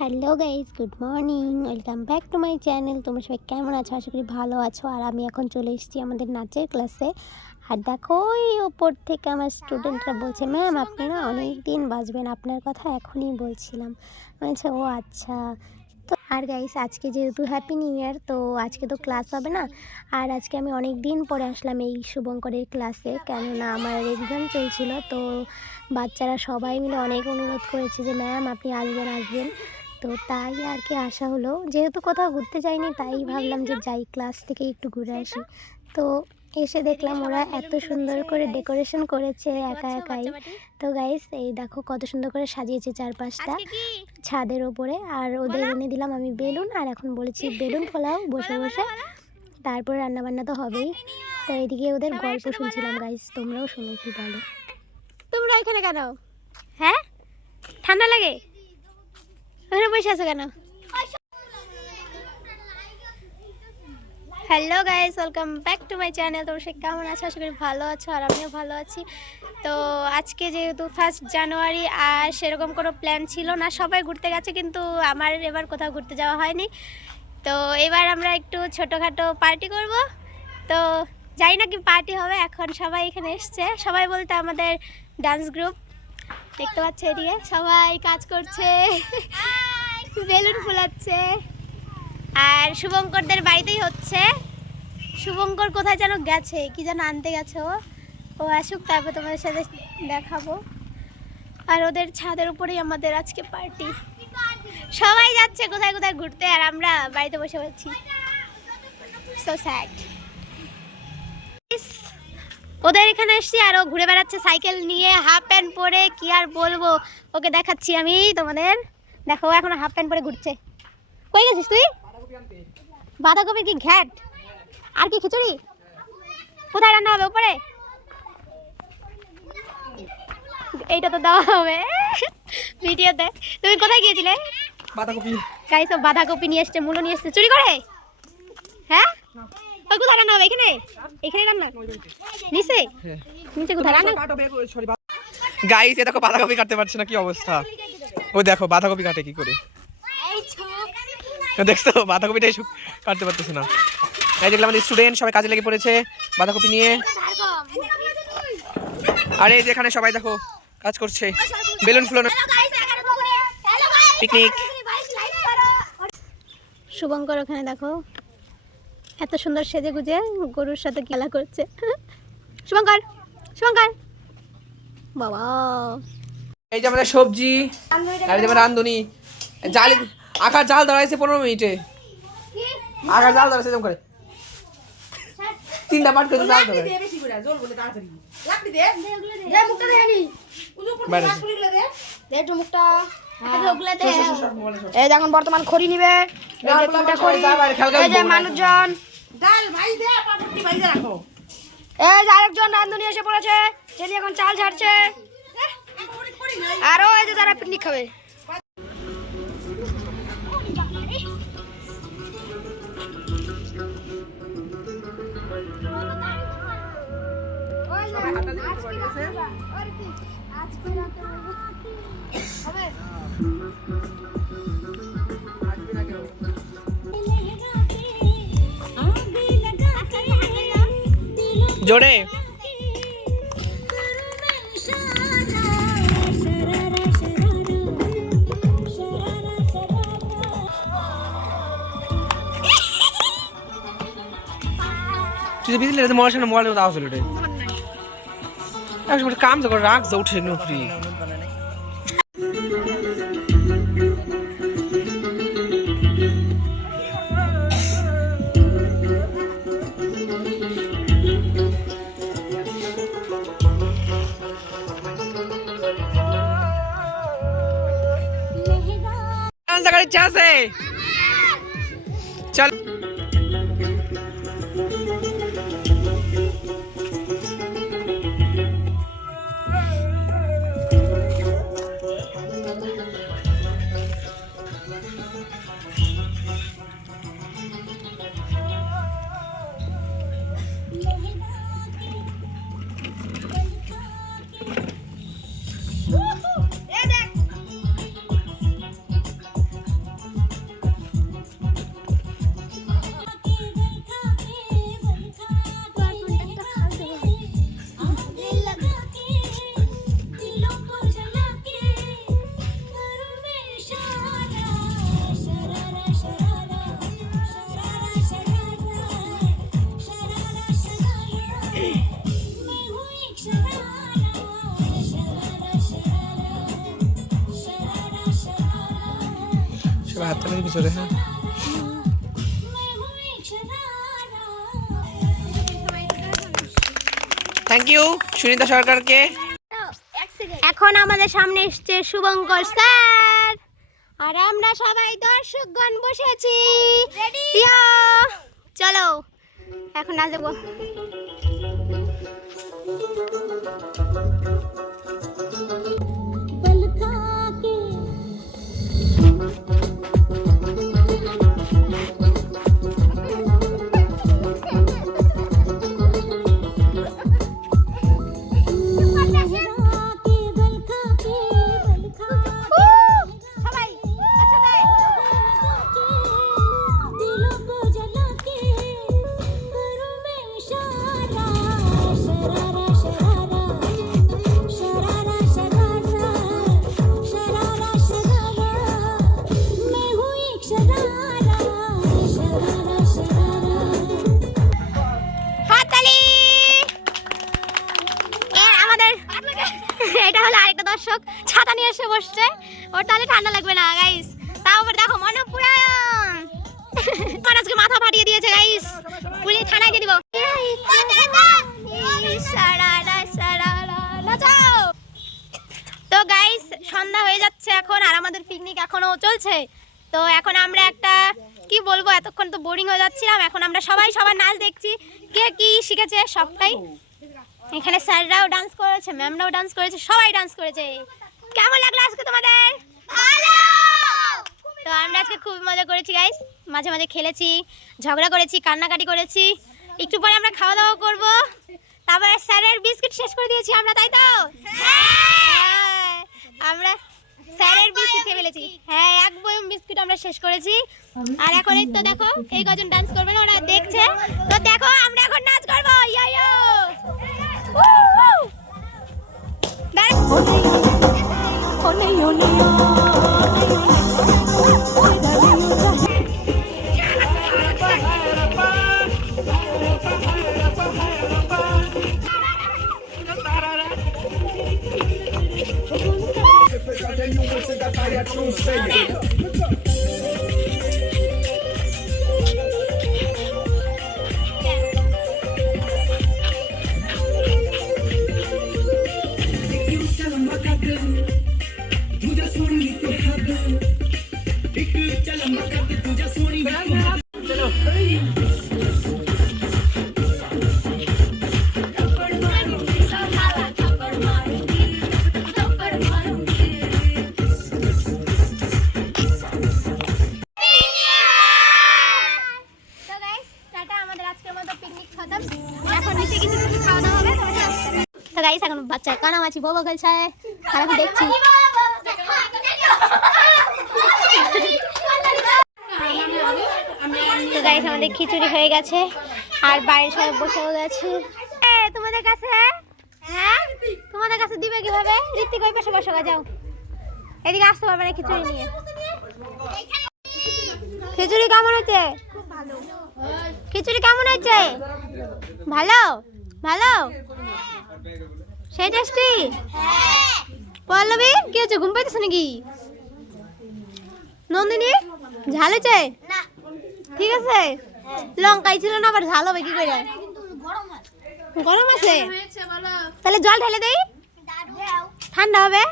Hello guys, good morning, welcome back to my channel. তোমরা সবাই কেমন আছো? আশা করি ভালো আছো। আর আমি এখন চলে এসেছি আমাদের নাচের ক্লাসে। আর দেখো ওই ওপর থেকে আমার স্টুডেন্টরা বলছে, ম্যাম আপনি না অনেক দিন বাঁচবেন, আপনার কথা এখনই বলছিলাম। বলছে ও আচ্ছা। তো আর গাইস, আজকে যেহেতু হ্যাপি নিউ ইয়ার, তো আজকে তো ক্লাস হবে না। আর আজকে আমি অনেক দিন পরে আসলাম এই শুভঙ্করের ক্লাসে, কেননা আমার এক্সাম চলছিল। তো বাচ্চারা সবাই মিলে অনেক অনুরোধ করেছে যে ম্যাম আপনি আসবেন আসবেন। তো তাই আর কি আসা হলো, যেহেতু কোথাও ঘুরতে যাইনি তাই ভাবলাম যে যাই, ক্লাস থেকে একটু ঘুরে আসি। তো এসে দেখলাম ওরা এত সুন্দর করে ডেকোরেশন করেছে একা একাই। তো গাইস এই দেখো কত সুন্দর করে সাজিয়েছে চারপাশটা ছাদের ওপরে। আর ওদের এনে দিলাম আমি বেলুন, আর এখন বলেছি বেলুন ফোলাও বসে বসে, তারপর রান্নাবান্না তো হবেই। তো এদিকে ওদের গল্প শুনছিলাম গাইস, তোমরাও শুনো কি বলো। তোমরা এখানে কেন? হ্যাঁ, ঠান্ডা লাগে? ওখানে বসে আছো কেন? Hello guys, welcome back to my channel. তোমরা সে কেমন আছো? আশা করি ভালো আছো, আর আমিও ভালো আছি। তো আজকে যেহেতু 1 জানুয়ারি, আর সেরকম কোনো প্ল্যান ছিল না, সবাই ঘুরতে গেছে, কিন্তু আমার এবার কোথাও ঘুরতে যাওয়া হয়নি। তো এবার আমরা একটু ছোটোখাটো পার্টি করব। তো জানি না কি পার্টি হবে, এখন সবাই এখানে এসছে। সবাই বলতে আমাদের ডান্স গ্রুপ, দেখতে পাচ্ছে এদিকে সবাই কাজ করছে, বেলুন ফুলাচ্ছে। আর শুভঙ্করদের বাড়িতেই হচ্ছে। শুভঙ্কর কোথায় যেন গেছে, কি যেন আনতে গেছে। ও আসুক, তারপর তোমাদের সাথে দেখাবো। আর ওদের ছাদের উপরেই আমাদের আজকে পার্টি। সবাই যাচ্ছে কোথায় কোথায় ঘুরতে, আর আমরা বাড়িতে বসে বলছি। So sad. ওদের এখানে এসছি, আর ও ঘুরে বেড়াচ্ছে সাইকেল নিয়ে, হাফ প্যান্ট পরে। কি আর বলবো, ওকে দেখাচ্ছি আমি তোমাদের। দেখো এখন হাফ প্যান্ট পরে ঘুরছে। কই গেছিস তুই? বাঁধাকপির কি ঘ্যাট? আর কি খিচুড়ি? কোথায় রান্না হবে? উপরে? এইটা তো দেওয়া হবে ভিডিওতে। তুমি কোথায় গিয়েছিলে? বাঁধাকপি। গাইস, সব বাঁধাকপি নিয়ে এসছে, মূলো নিয়ে এসছে চুরি করে। হ্যাঁ, ওই কোথায় রান্না হবে? এখানে? এখানে রান্না নিচে? নিচে কোথায় রান্না? গাইস এ দেখো বাঁধাকপি কাটতে পারছে না, কি অবস্থা। ও দেখো বাঁধাকপি কাটে কি করে, দেখছো? বাঁধাকপিটাই কাটতে পারতেছে না। এই দেখলাম আমাদের স্টুডেন্ট সবাই কাজে লেগে পড়েছে বাঁধাকপি নিয়ে। আর এই যেখানে সবাই দেখো কাজ করছে, বেলুন ফুলানো, পিকনিক। শুভঙ্কর ওখানে দেখো এত সুন্দর সেজে গুজে গরুর সাথে খেলা করছে। শুভঙ্কর, শুভঙ্কর বাবা। এই যে আমাদের সবজি, আর এই যে আমার রান্ধুনি জাল, আকার জাল ধরাইছে 15 মিনিটে। আকার জাল ধরাইছে এরকম করে 3টা পাট করে জাল ধরে। এই দেখুন বর্তমান খড়ি নিবে, মানুষজন। এই যে আরেকজন রান্ধুনি এসে পড়েছে, যিনি এখন চাল ঝাড়ছে। আরো এই যে যারা পিকনিক খাবে। জোরে बिजली मोबाइल मोबाइल आवाज उठे काम तो राख जा उठे नौकरी। चल হাতটা নাকি পিছনে, হ্যাঁ। থ্যাংক ইউ সুনিতা সরকারকে। এখন আমাদের সামনে এসছে শুভঙ্কর স্যার, আর আমরা সবাই দর্শকগণ বসেছি। ইয়া, চলো এখন নাচ দেবো। এটা হলো আরেকটা দর্শক ছাতা নিয়ে এসে বসছে, ওর তাহলে ঠান্ডা লাগবে না গাইস। তাও আবার দেখো মনপুরায়ণ আজকে মাথা ফাটিয়ে দিয়েছে গাইস, পুলিশ থানায় দিয়ে দিব। তো গাইস সন্ধ্যা হয়ে যাচ্ছে এখন, আর আমাদের পিকনিক এখনো চলছে। তো এখন আমরা একটা কি বলবো, এতক্ষণ তো বোরিং হয়ে যাচ্ছিলাম, এখন আমরা সবাই সবার নাচ দেখছি, কে কি শিখেছে সবটাই। এখানে স্যাররাও ডান্স করেছে, ম্যামরাও ডান্স করেছে, সবাই ডান্স করেছে। কেমন লাগলো আজকে তোমাদের? ভালো। তো আমরা আজকে খুব মজা করেছি গাইস, মাঝে মাঝে খেলেছি, ঝগড়া করেছি, কান্নাকাটি করেছি। একটু পরে আমরা খাওয়া দাওয়া করব, তারপরে স্যারের বিস্কিট শেষ করে দিয়েছি আমরা, তাই তো? হ্যাঁ, আমরা স্যারের বিস্কিট খেয়ে ফেলেছি। হ্যাঁ, এক বয়ম বিস্কিট আমরা শেষ করেছি। আর এখন এই তো দেখো এই কজন ডান্স করবে না, ওরা দেখছে। তো দেখো আমরা এখন নাচ করবো। ইয়া ইয়া এখন বাচ্চা কানামাছি বউ খেলছে, আর আমি দেখছি। তো গাইস আমাদের খিচুড়ি হয়ে গেছে, আর বাইরে সবাই বসেও গেছে। তোমাদের কাছে, হ্যাঁ তোমাদের কাছে দিবে কিভাবে? ঋত্বিক ওই পাশে বসে যাও, এদিকে আসতে পারবে না খিচুড়ি নিয়ে। খিচুড়ি কেমন হয়েছে? খিচুড়ি কেমন হয়েছে? ভালো ভালো, সেই টেস্টি। পল্লবী কি হচ্ছে, ঘুম পাইতেছ নাকি? নন্দিনী ঝাল হয়েছে? ঠিক আছে, লঙ্কাই ছিল না, আবার ঝাল হবে কি করে? গরম আছে, তাহলে জল ঢেলে দেই, ঠান্ডা হবে।